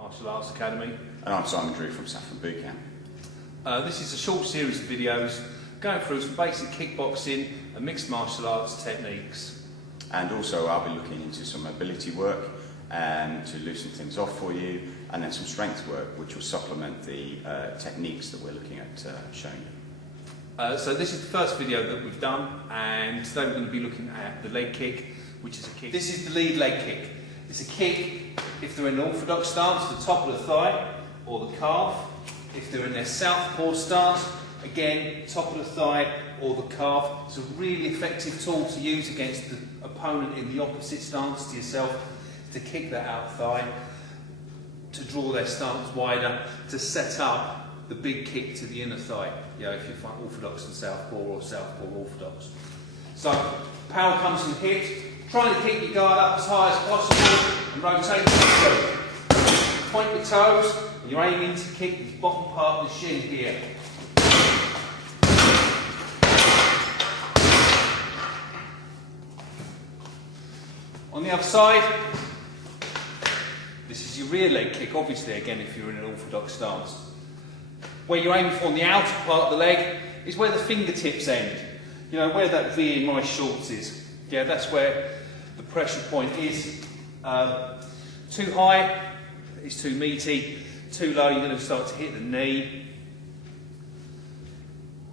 Martial Arts Academy. And I'm Simon Drew from Saffron Boot Camp. This is a short series of videos going through some basic kickboxing and mixed martial arts techniques. And also I'll be looking into some mobility work to loosen things off for you, and then some strength work which will supplement the techniques that we're looking at showing you. So this is the first video that we've done, and today we're going to be looking at the leg kick, which is a kick. This is the lead leg kick. It's a kick if they're in an orthodox stance, the top of the thigh or the calf. If they're in their southpaw stance, again, top of the thigh or the calf. It's a really effective tool to use against the opponent in the opposite stance to yourself, to kick that out thigh, to draw their stance wider, to set up the big kick to the inner thigh. You know, if you're orthodox and southpaw or southpaw orthodox. So, power comes from the hips, trying to keep your guard up as high as possible and rotate the foot. Point your toes, and you're aiming to kick the bottom part of the shin here. On the other side, this is your rear leg kick, obviously, again, if you're in an orthodox stance. Where you're aiming for on the outer part of the leg is where the fingertips end. You know, where that V in my shorts is. Yeah, that's where the pressure point is. Too high, it's too meaty. Too low, you're going to start to hit the knee.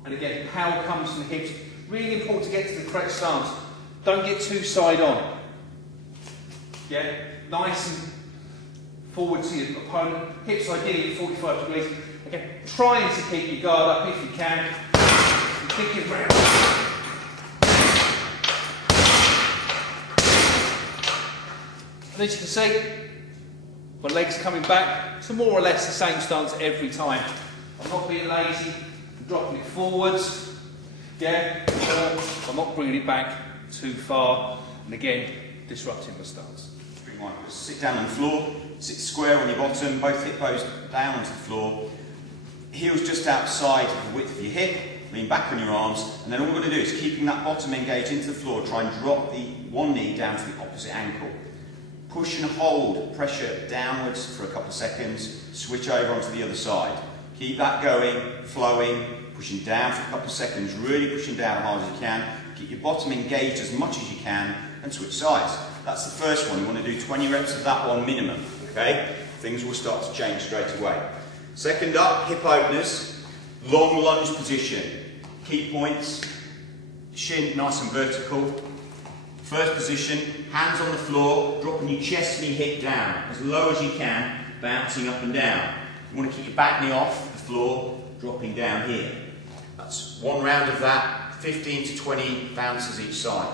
And again, power comes from the hips. Really important to get to the correct stance. Don't get too side on. Yeah, nice and forward to your opponent. Hips ideally 45 degrees. Again, trying to keep your guard up if you can. And kick it round. And as you can see, my legs coming back to more or less the same stance every time. I'm not being lazy, I'm dropping it forwards. Yeah, I'm not bringing it back too far. And again, disrupting my stance. Sit down on the floor, sit square on your bottom, both hip bones down onto the floor. Heels just outside of the width of your hip, lean back on your arms, and then all we're going to do is keeping that bottom engaged into the floor, try and drop the one knee down to the opposite ankle. Push and hold pressure downwards for a couple of seconds, switch over onto the other side. Keep that going, flowing, pushing down for a couple of seconds, really pushing down as hard as you can. Keep your bottom engaged as much as you can and switch sides. That's the first one. You want to do 20 reps of that one minimum, okay? Things will start to change straight away. Second up, hip openers, long lunge position. Key points, shin nice and vertical. First position, hands on the floor, dropping your chest knee hip down, as low as you can, bouncing up and down. You want to keep your back knee off the floor, dropping down here. That's one round of that, 15 to 20 bounces each side.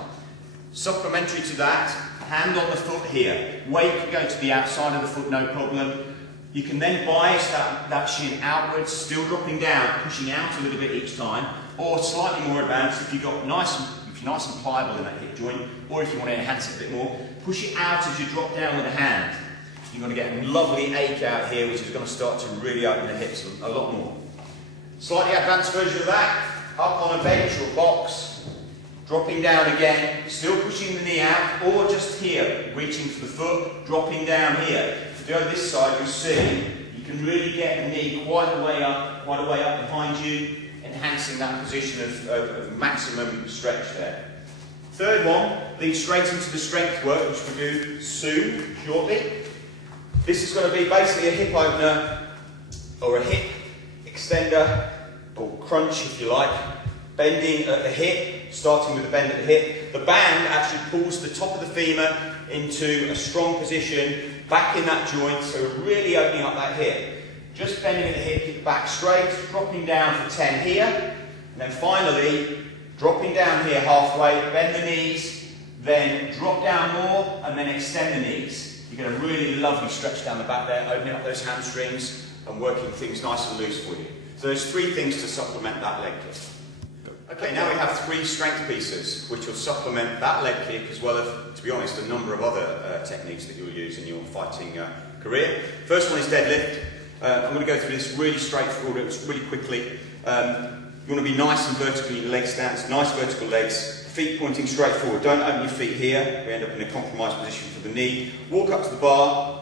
Supplementary to that, hand on the foot here. Weight can go to the outside of the foot, no problem. You can then bias that shin outwards, still dropping down, pushing out a little bit each time, or slightly more advanced if you're nice and pliable in that hip joint, or if you want to enhance it a bit more, push it out as you drop down with a hand. You're going to get a lovely ache out here, which is going to start to really open the hips a lot more. Slightly advanced version of that, up on a bench or a box, dropping down again, still pushing the knee out, or just here, reaching for the foot, dropping down here. If you go this side, you'll see you can really get the knee quite a way up behind you, enhancing that position of maximum stretch there. Third one, leads straight into the strength work, which we'll do soon, shortly. This is going to be basically a hip opener, or a hip extender, or crunch if you like. Bending at the hip, starting with the bend at the hip. The band actually pulls the top of the femur into a strong position, back in that joint, so we're really opening up that hip. Just bending at the hip, keep the back straight, dropping down for 10 here, and then finally, dropping down here halfway, bend the knees, then drop down more, and then extend the knees. You get a really lovely stretch down the back there, opening up those hamstrings, and working things nice and loose for you. So there's three things to supplement that leg kick. Okay, now we have three strength pieces which will supplement that leg kick, as well as, to be honest, a number of other techniques that you'll use in your fighting career. First one is deadlift. I'm going to go through this really straightforward, really quickly. You want to be nice and vertical in your leg stance, nice vertical legs, feet pointing straight forward. Don't open your feet here, we end up in a compromised position for the knee. Walk up to the bar,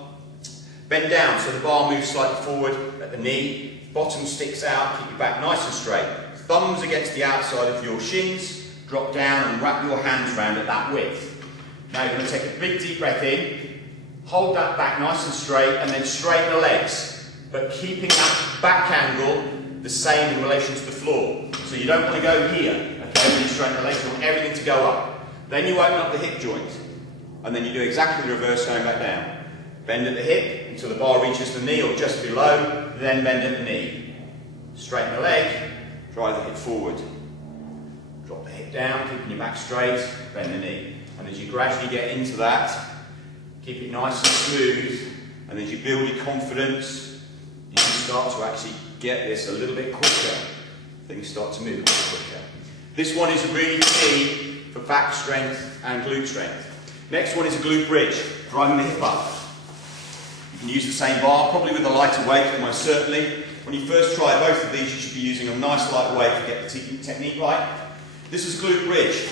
Bend down so the bar moves slightly forward at the knee, bottom sticks out, keep your back nice and straight. Thumbs against the outside of your shins, drop down and wrap your hands around at that width. Now you're going to take a big deep breath in, hold that back nice and straight, and then straighten the legs, but keeping that back angle the same in relation to the floor. So you don't want to go here, okay, when you straighten the legs, you want everything to go up. Then you open up the hip joint, and then you do exactly the reverse going back down. Bend at the hip until the bar reaches the knee or just below, then bend at the knee. Straighten the leg, drive the hip forward. Drop the hip down, keeping your back straight, bend the knee. And as you gradually get into that, keep it nice and smooth, and as you build your confidence, you can start to actually get this a little bit quicker. Things start to move a bit quicker. This one is really key for back strength and glute strength. Next one is a glute bridge, driving the hip up. You can use the same bar, probably with a lighter weight, most certainly. When you first try both of these, you should be using a nice light weight to get the technique right. This is glute bridge.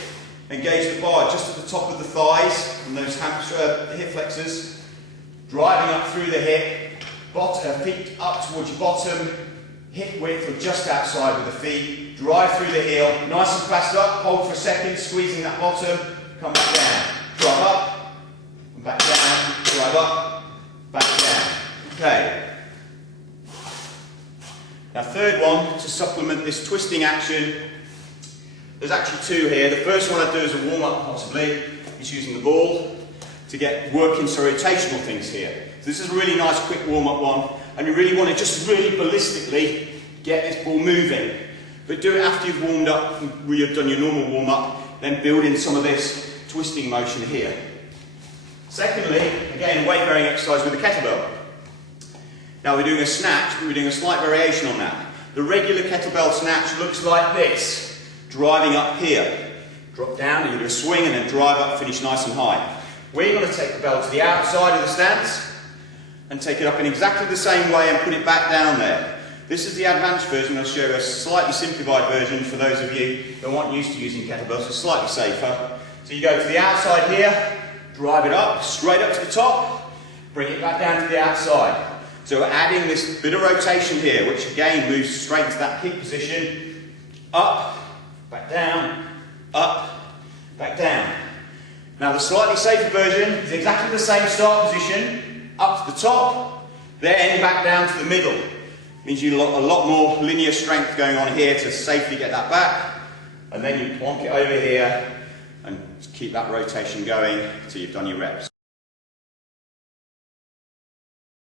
Engage the bar just at the top of the thighs and those hip flexors, driving up through the hip, feet up towards your bottom, hip width or just outside with the feet, drive through the heel, nice and fast up, hold for a second, squeezing that bottom, come back down, drive up, and back down, drive up, back down. Okay. Now third one, to supplement this twisting action, there's actually two here. The first one I do as a warm-up possibly is using the ball to get working some rotational things here. So this is a really nice quick warm-up one, and you really want to just really ballistically get this ball moving. But do it after you've warmed up, you've done your normal warm-up, then build in some of this twisting motion here. Secondly, again, weight-bearing exercise with the kettlebell. Now we're doing a snatch, but we're doing a slight variation on that. The regular kettlebell snatch looks like this, driving up here. Drop down, you do a swing and then drive up, finish nice and high. We're going to take the bell to the outside of the stance and take it up in exactly the same way and put it back down there. This is the advanced version. I'll show you a slightly simplified version for those of you that aren't used to using kettlebells, so slightly safer. So you go to the outside here, drive it up, straight up to the top, bring it back down to the outside. So we're adding this bit of rotation here, which again moves straight to that kick position, up, back down, up, back down. Now the slightly safer version is exactly the same start position, up to the top, then back down to the middle. Means you got a lot more linear strength going on here to safely get that back, and then you plonk it over here and keep that rotation going until you've done your reps.